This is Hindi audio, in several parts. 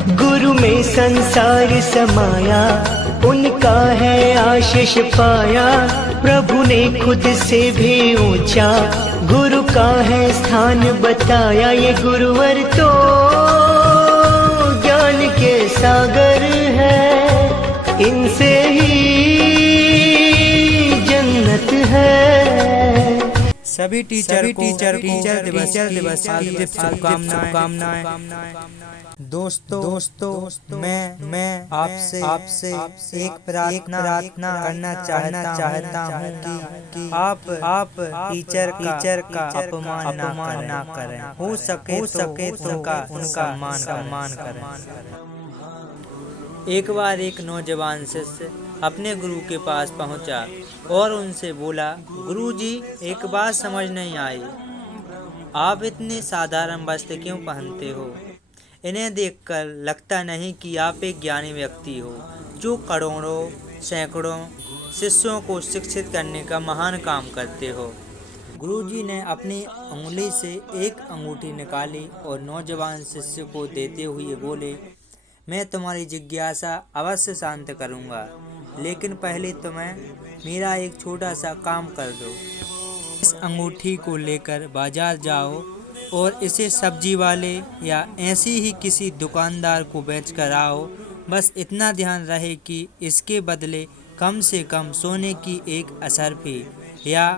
गुरु में संसार समाया, उनका है आशीष पाया। प्रभु ने खुद से भी ऊंचा गुरु का है स्थान बताया। ये गुरुवर तो ज्ञान के सागर है, इनसे ही जन्नत है। सभी टीचर को टीचर दिवस की शुभकामनाएं। दोस्तों मैं आपसे एक प्रार्थना करना चाहता हूँ कि आप टीचर का अपमान ना करें। हो सके तो उनका सम्मान करें। एक बार एक नौजवान शिष्य अपने गुरु के पास पहुंचा और उनसे बोला, गुरुजी, एक बात समझ नहीं आई, आप इतने साधारण वस्त्र क्यों पहनते हो? इन्हें देखकर लगता नहीं कि आप एक ज्ञानी व्यक्ति हो जो करोड़ों सैकड़ों शिष्यों को शिक्षित करने का महान काम करते हो। गुरुजी ने अपनी उंगली से एक अंगूठी निकाली और नौजवान शिष्य को देते हुए बोले, मैं तुम्हारी जिज्ञासा अवश्य शांत करूंगा, लेकिन पहले तुम्हें मेरा एक छोटा सा काम कर दो। इस अंगूठी को लेकर बाजार जाओ और इसे सब्जी वाले या ऐसी ही किसी दुकानदार को बेच कर आओ। बस इतना ध्यान रहे कि इसके बदले कम से कम सोने की एक असरफी या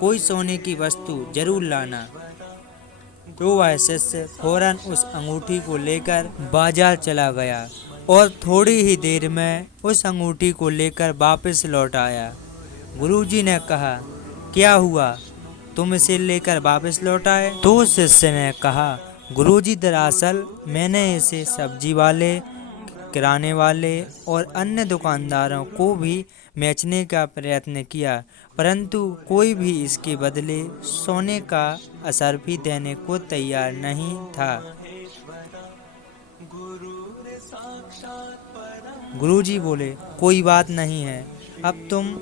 कोई सोने की वस्तु जरूर लाना। तो वह शिष्य फौरन उस अंगूठी को लेकर बाजार चला गया और थोड़ी ही देर में उस अंगूठी को लेकर वापस लौट आया। गुरुजी ने कहा, क्या हुआ, तुम इसे लेकर वापस लौट आए? तो शिष्य ने कहा, गुरुजी, दरअसल मैंने इसे सब्जी वाले, किराने वाले और अन्य दुकानदारों को भी बेचने का प्रयत्न किया, परंतु कोई भी इसके बदले सोने का असरफी देने को तैयार नहीं था। गुरुजी बोले, कोई बात नहीं है, अब तुम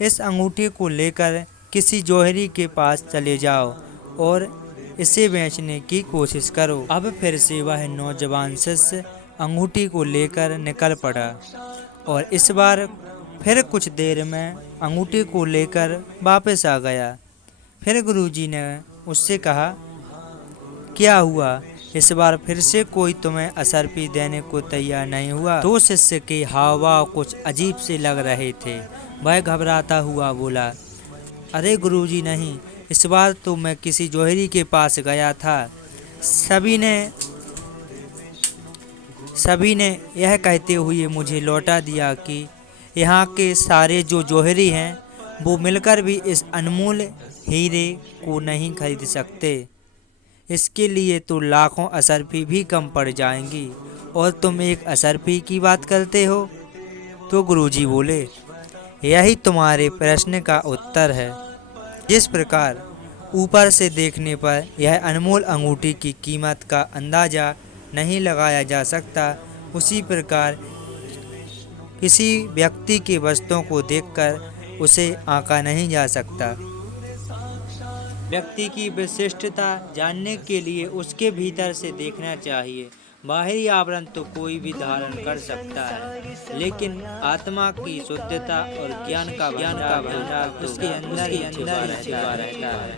इस अंगूठी को लेकर किसी जौहरी के पास चले जाओ और इसे बेचने की कोशिश करो। अब फिर से वह नौजवान शिष्य अंगूठी को लेकर निकल पड़ा और इस बार फिर कुछ देर में अंगूठी को लेकर वापस आ गया। फिर गुरुजी ने उससे कहा, क्या हुआ, इस बार फिर से कोई तुम्हें असरफी देने को तैयार नहीं हुआ? तो शिष्य के हाव भाव कुछ अजीब से लग रहे थे। वह घबराता हुआ बोला, अरे गुरुजी नहीं, इस बार तो मैं किसी जौहरी के पास गया था। सभी ने यह कहते हुए मुझे लौटा दिया कि यहाँ के सारे जो जौहरी हैं वो मिलकर भी इस अनमोल हीरे को नहीं खरीद सकते। इसके लिए तो लाखों असरफी भी कम पड़ जाएंगी और तुम एक असरफी की बात करते हो। तो गुरुजी बोले, यही तुम्हारे प्रश्न का उत्तर है। जिस प्रकार ऊपर से देखने पर यह अनमोल अंगूठी की कीमत का अंदाज़ा नहीं लगाया जा सकता, उसी प्रकार किसी व्यक्ति की वस्तुओं को देखकर उसे आंका नहीं जा सकता। व्यक्ति की विशिष्टता जानने के लिए उसके भीतर से देखना चाहिए। बाहरी आवरण तो कोई भी धारण कर सकता है, लेकिन आत्मा की शुद्धता और ज्ञान का भंडार तो उसके अंदर ही छुपा रहता है।